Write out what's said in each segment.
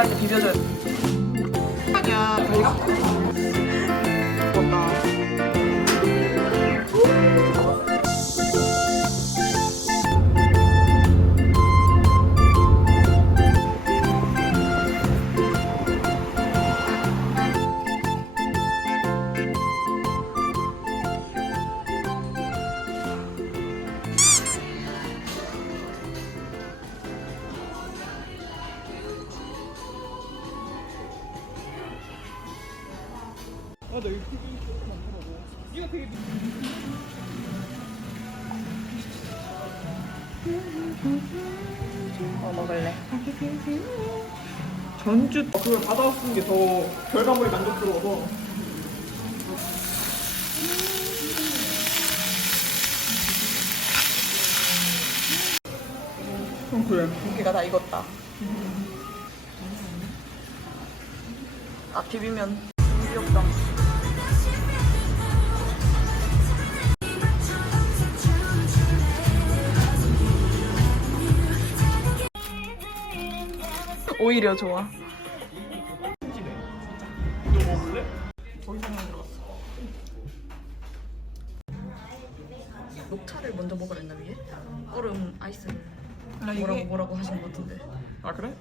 나 이제 비벼줘야 돼. 아니야, 뭐 먹을래? 전주 그걸 받아쓰는 게더 결과물이 만족스러워서 어, 그래 고기가 다 익었다. 아, 비비면 귀엽다. 오히려 좋아. 녹차를 먼저 먹으랬나 위에? 얼음 아이스를 나 뭐라고 뭐라고 하신 것 같은데. 아 그래?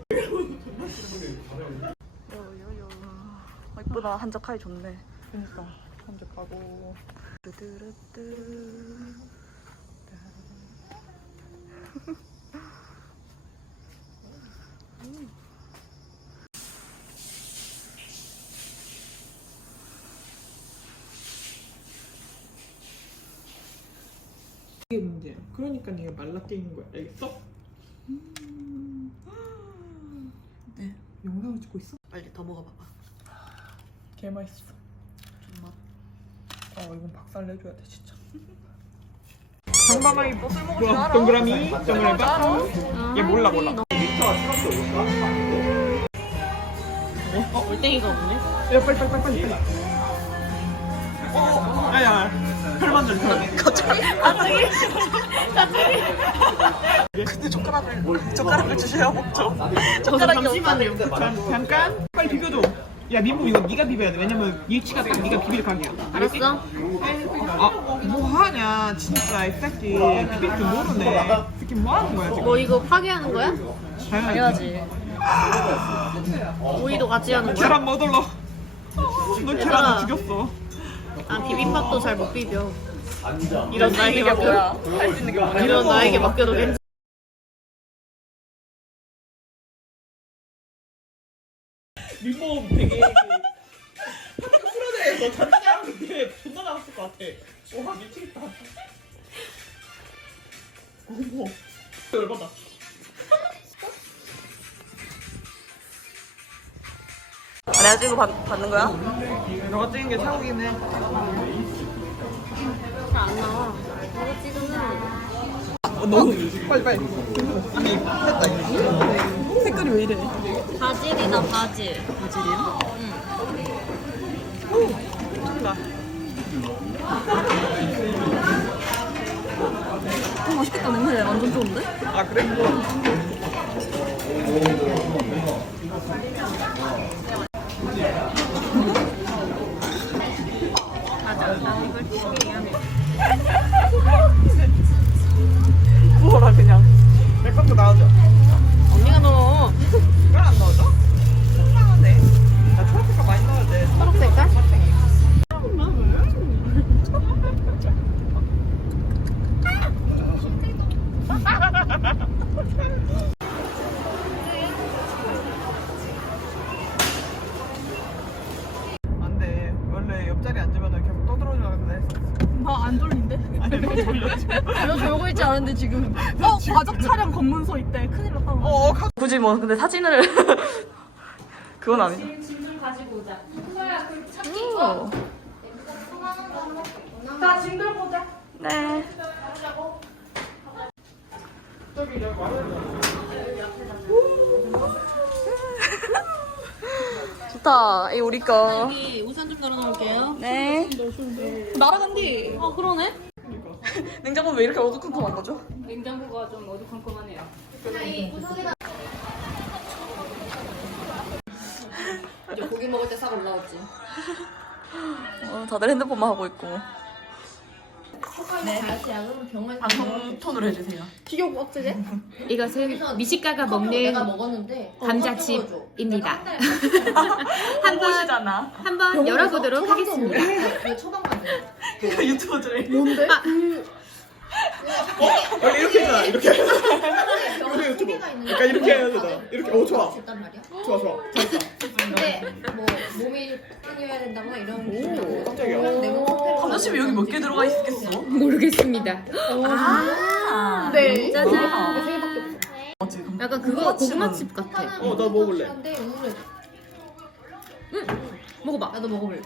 요요요. 아, 이쁘다. 한적하기 좋네. 그니까 먼저 가고 뚜두루뚜. 이게 문제야 그러니까 네가 말라떼 있는 거야 알겠어? 네. 영상을 찍고 있어? 빨리 더 먹어봐봐. 개 맛있어 정말. 어 이건 박살 내줘야 돼 진짜 정방아 이뻐 술 먹을 줄 알아. 동그라미 동그라미 알아. 얘 몰라 몰라 어, 올땡이가 없네. 야 빨리 빨리 빨리 빨리 빨리 어 아야 혈반전 혈 갑자기? 갑자기? 근데 젓가락을 젓가락을 주셔야 먹죠. 젓가락이 잠시만요. 잠, 잠깐 빨리 비벼줘 야 민부 이거 네가 비벼야 돼 왜냐면 일치가 딱 네가 비빌 각이야 알았어? 아 뭐하냐 진짜 이 새끼 비빌 줄 모르네 이 새끼 뭐하는 거야 지금 뭐 이거 파괴하는 거야? 당연하지 오이도 같이 하는 거야? 계란 못 올러 너 계란 다 죽였어 아 비빔밥도 잘 못 비벼. 이런 나에게 이게 맡겨. 할 수 있는 게 뭐야? 이런 나에게 맡겨도 괜찮. 민보 되게 그 프로대에서 잔디하는데 존나 나왔을 것 같아 와 미치겠다 어머 열받아 아, 내가 지금 받, 받는 거야? 너가 찍은 게해 잘안 나와. 이거 찍으면 어, 너무 빨리 빨리 아니 했다 이거 색깔이 왜 이래 바질이다 바질. 바질이요? 나 어, 맛있겠다. 냄새 완전 좋은데? 아 그래? 않은데 지금. 어 과적 촬영 검문소 있대 큰일 났다 어 가... 굳이 뭐 근데 사진을 그건 아니다. 짐좀 가지고 오자. 오. 나짐 들고 오자. 네. 좋다. 이 우리 거. 여기 우산 좀 널어놓을게요. 네. 날아간디 어 그러네. 냉장고 왜 이렇게 어두컴컴한 거죠? 냉장고가 좀 어두컴컴하네요. 고기 먹을 때 싹 올라오지. 어, 다들 핸드폰만 하고 있고. 방송 톤으로 해주세요. 기억 어쩌지? 이것은 미식가가 먹는 내가 먹었는데 감자칩입니다. 한번 보시잖아. 한번 열어보도록 하겠습니다. 그 처방만 돼. 유튜버들의 뭔데? 원래 이렇게 해잖아. 이렇게. 세 유튜브. 약간 이렇게 해야 되나? 이렇게. 오 좋아. 말이야. 좋아 좋아. 잘했다. 근데 뭐 몸이 끊어야 된다거나 이런 오 깜짝이야. 그냥 내몸 상태로 감자칩이 여기 몇 개 들어가 있겠어? 모르겠습니다. 아. 네. 짜잔. 세 개밖에 없어. 어 지금. 약간 그거 고구마칩 같아. 어, 나 먹을래. 근데 우울해. 먹어봐. 나도 먹어볼래.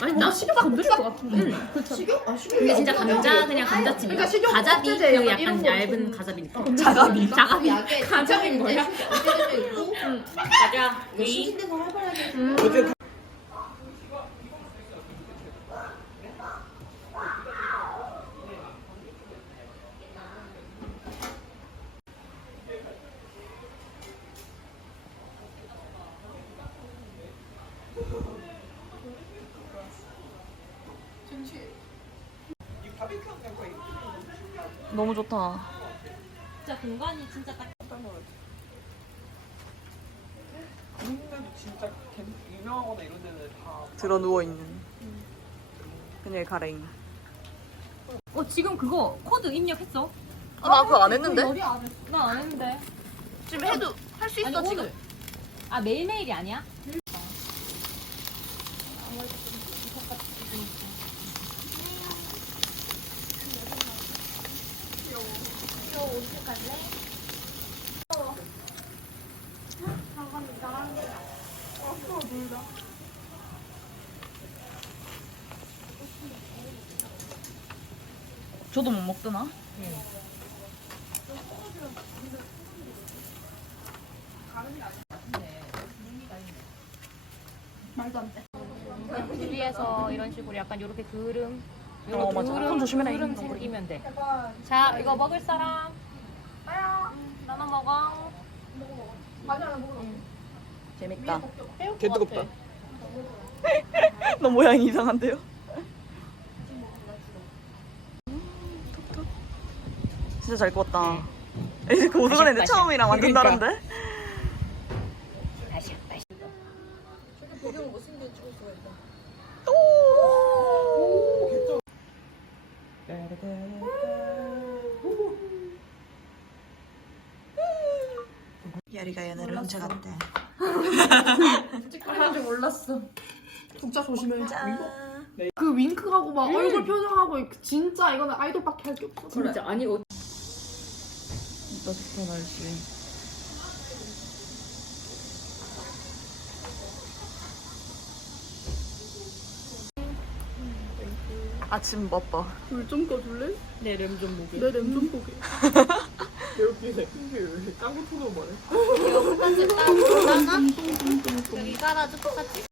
맛있다. 식욕 건드릴 것 같은데. 식욕? 아 식욕. 근데 진짜 감자 그냥 감자칩이야. 그러니까 식욕 가자비 그 억제제 약간 약간 이런 거 얇은 좀- 가자비니까. 자가비. 자가비. 약에 가자비인 거야? 있고 가자. 이거 신신대서 활발하게 어제 너무 좋다. 진짜 공간이 진짜 딱. 한국에도 진짜 개- 유명하거나 이런 데는 다 들어 누워 있는. 그녀의 가랭. 어 지금 그거 코드 입력했어? 아, 나 그거 안 했는데? 나 안 했는데. 지금 해도 할 수 있어 아니, 지금. 오늘. 아 매일매일이 아니야? 저도 못 먹더나? 위에서 이런 식으로 약간 이렇게 그름 어, 맞아. 손 조심해라, 그름 이런 거. 생기면 돼. 자 이거 먹을 사람? 응, 나눠 먹어. 재밌다. 개 뜨겁다. 너 모양이 이상한데요? 진짜 잘 구웠다. 이제 그 오징어인데 맛있다. 처음이랑 완전 그러니까. 다른데? 다시 다시. 야리가 연애를 훔쳐갔대. 진짜 조심해. 그 윙크하고 막 얼굴 표정하고 진짜 이거는 아이돌밖에 할 게 없어. 진짜 아니 어, 이따 좋다 날씨. 아침 바빠. 불좀 꺼줄래? 내렘좀 먹여. 내램 좀 보게. 이렇게 이게 짱구 톤으로 말해. 여기 깔아줘 똑같이.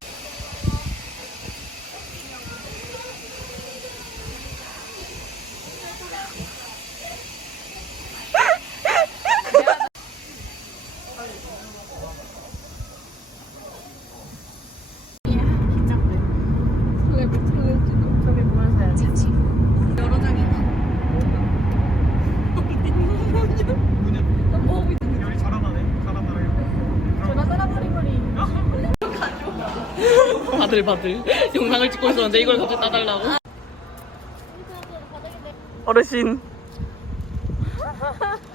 요리 잘하네. 잘하네. 전화 따라 파리파리. 바들바들. 영상을 찍고 있었는데 이걸 갑자기 따달라고. 어르신.